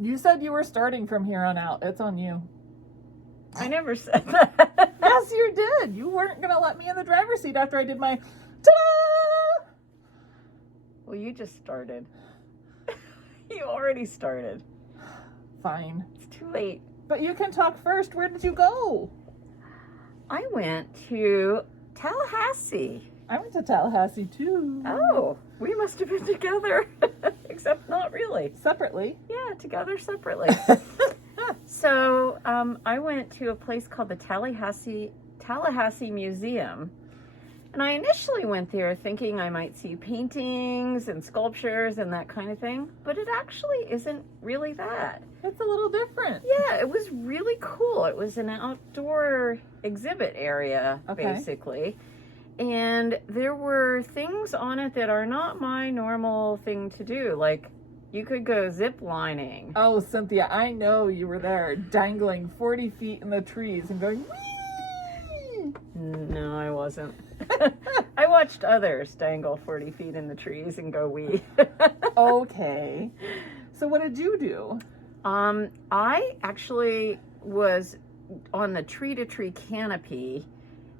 You said you were starting from here on out. It's on you. I never said that. Yes, you did. You weren't going to let me in the driver's seat after I did my ta-da! Well, you just started. You already started. Fine. It's too late. But you can talk first. Where did you go? I went to Tallahassee. I went to Tallahassee too. Oh, we must have been together. Except not really. Separately. Yeah, together separately. So I went to a place called the Tallahassee Museum. And I initially went there thinking I might see paintings and sculptures and that kind of thing. But it actually isn't really that. It's a little different. Yeah, it was really cool. It was an outdoor exhibit area, basically. And there were things on it that are not my normal thing to do. Like, you could go zip lining. Oh, Cynthia, I know you were there dangling 40 feet in the trees and going, whee! No, I wasn't. I watched others dangle 40 feet in the trees and go wee. Okay. So what did you do? I actually was on the tree-to-tree canopy,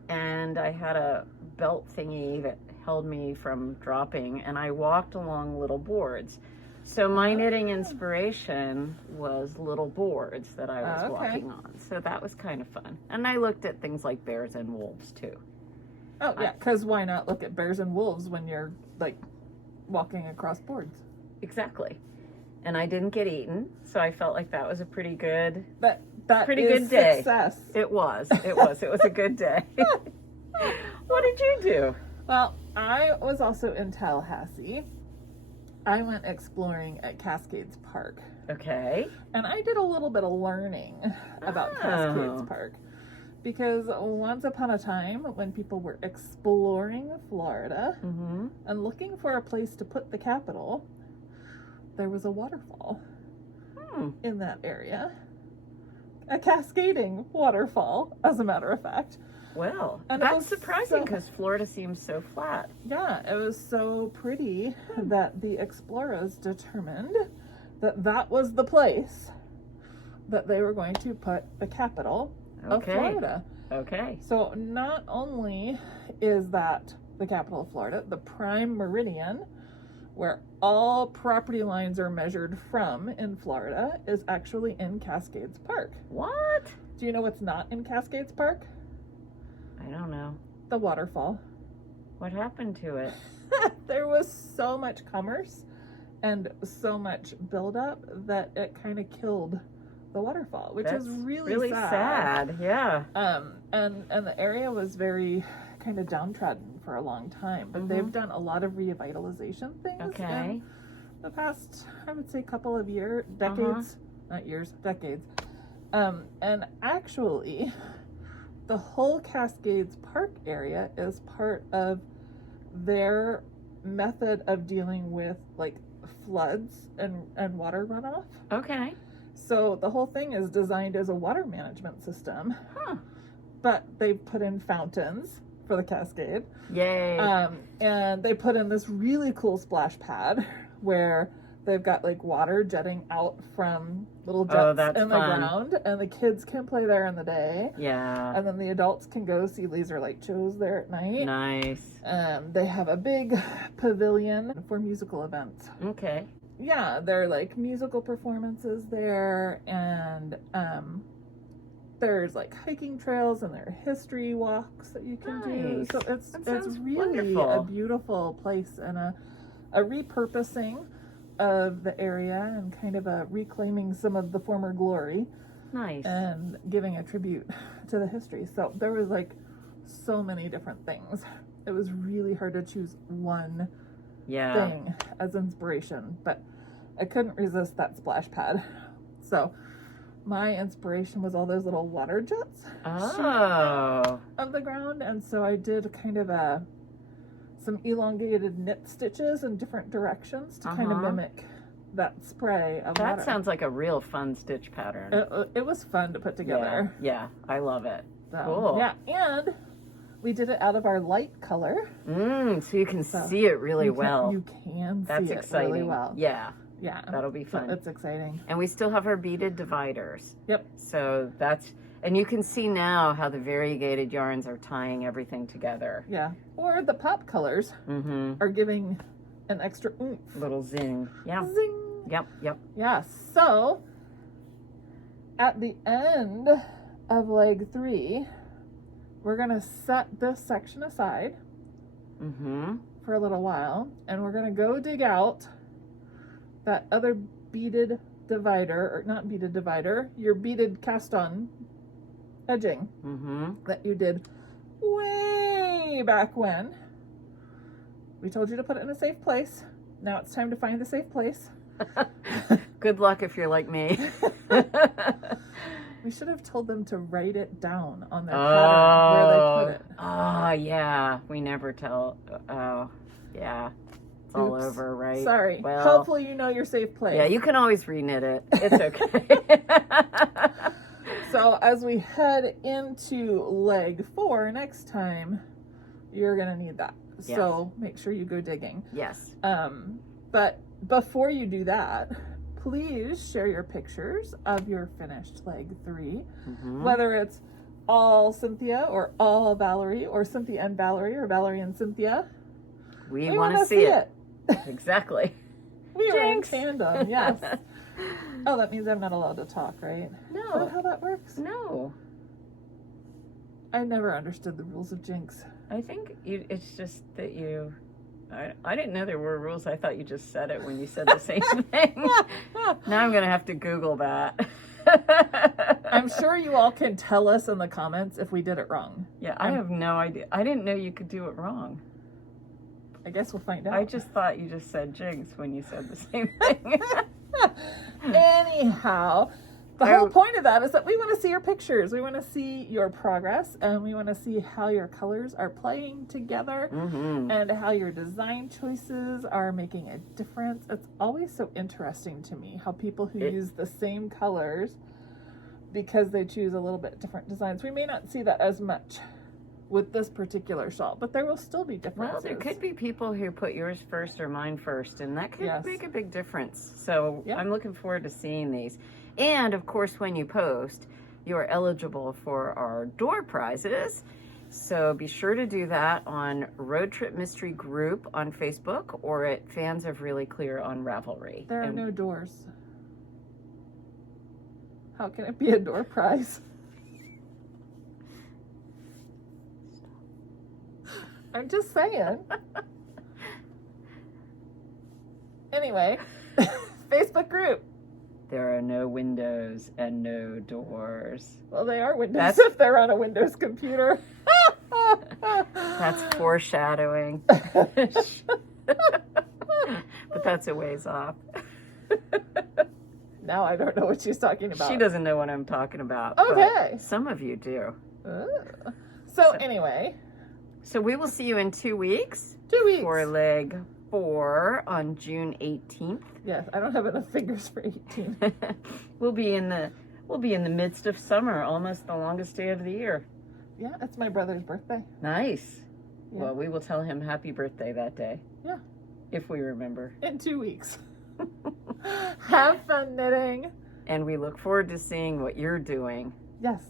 and I had a belt thingy that held me from dropping, and I walked along little boards. So my knitting inspiration was little boards that I was walking on. So that was kind of fun. And I looked at things like bears and wolves too. Oh, yeah, because why not look at bears and wolves when you're, like, walking across boards? Exactly. And I didn't get eaten, so I felt like that was a pretty good, That pretty is good day. Success. It was a good day. What did you do? Well, I was also in Tallahassee. I went exploring at Cascades Park. Okay. And I did a little bit of learning about Cascades Park. Because once upon a time, when people were exploring Florida and looking for a place to put the capital, there was a waterfall in that area. A cascading waterfall, as a matter of fact. Well, and that's surprising because Florida seems so flat. Yeah, it was so pretty that the explorers determined that that was the place that they were going to put the capital of Florida. Okay. So not only is that the capital of Florida, the prime meridian, where all property lines are measured from in Florida, is actually in Cascades Park. What? Do you know what's not in Cascades Park? I don't know. The waterfall. What happened to it? There was so much commerce and so much buildup that it kind of killed the waterfall, which is really sad. Yeah. And the area was very kind of downtrodden for a long time, but they've done a lot of revitalization things in the past, I would say, couple of decades, not years, decades. And actually, the whole Cascades Park area is part of their method of dealing with like floods and water runoff. Okay. So the whole thing is designed as a water management system. But they've put in fountains for the Cascade. Yay. And they put in this really cool splash pad where they've got like water jetting out from little jets in the ground, and the kids can play there in the day. Yeah. And then the adults can go see laser light shows there at night. Nice. They have a big pavilion for musical events. Okay. Yeah, there are like musical performances there, and there's like hiking trails, and there are history walks that you can do. So it's really a beautiful place, and a repurposing of the area, and kind of a reclaiming some of the former glory. Nice. And giving a tribute to the history. So there was like so many different things. It was really hard to choose one thing as inspiration, but I couldn't resist that splash pad. So my inspiration was all those little water jets of the ground, and so I did kind of some elongated knit stitches in different directions to kind of mimic that spray of water. That sounds like a real fun stitch pattern. It was fun to put together. Yeah, I love it. So, cool. Yeah, and we did it out of our light color. So you can see it really well. You can That's see exciting. it really well. Yeah. Yeah. That'll be fun. That's exciting. And we still have our beaded dividers. Yep. So and you can see now how the variegated yarns are tying everything together. Yeah. Or the pop colors are giving an extra oomph. Little zing. Yeah. Zing. Yep. Yeah. So at the end of leg 3, we're going to set this section aside for a little while, and we're going to go dig out that other beaded divider, or not beaded divider, your beaded cast on edging that you did way back when. We told you to put it in a safe place. Now it's time to find the safe place. Good luck if you're like me. We should have told them to write it down on their pattern where they put it. Oh, yeah. We never tell. Oh, yeah. It's all over, right? Sorry. Well, hopefully you know your safe place. Yeah, you can always reknit it. It's okay. So as we head into leg 4 next time, you're going to need that. Yes. So make sure you go digging. Yes. But before you do that, please share your pictures of your finished leg 3, whether it's all Cynthia or all Valerie, or Cynthia and Valerie, or Valerie and Cynthia. We want to see it. Exactly. We are in tandem, yes. Oh, that means I'm not allowed to talk, right? No. Is that how that works? No. I never understood the rules of Jinx. I think it's just that I didn't know there were rules. I thought you just said it when you said the same thing. Now I'm going to have to Google that. I'm sure you all can tell us in the comments if we did it wrong. Yeah, I have no idea. I didn't know you could do it wrong. I guess we'll find out. I just thought you just said Jinx when you said the same thing. Anyhow, the whole point of that is that we want to see your pictures. We want to see your progress, and we want to see how your colors are playing together and how your design choices are making a difference. It's always so interesting to me how people who use the same colors, because they choose a little bit different designs. We may not see that as much with this particular shawl, but there will still be differences. Well, there could be people who put yours first or mine first, and that could make a big difference. So I'm looking forward to seeing these. And of course, when you post, you are eligible for our door prizes. So be sure to do that on Road Trip Mystery Group on Facebook, or at Fans of Really Clear on Ravelry. There are no doors. How can it be a door prize? I'm just saying. Anyway, Facebook group. There are no windows and no doors. Well, they are windows if they're on a Windows computer. That's foreshadowing. But that's a ways off. Now I don't know what she's talking about. She doesn't know what I'm talking about. Okay. But some of you do. So anyway. So we will see you in 2 weeks. 2 weeks. For leg 4 on June 18th. Yes, I don't have enough fingers for 18. We'll be in the midst of summer, almost the longest day of the year. Yeah, it's my brother's birthday. Nice. Yeah. Well, we will tell him happy birthday that day. Yeah. If we remember. In 2 weeks. Have fun knitting. And we look forward to seeing what you're doing. Yes.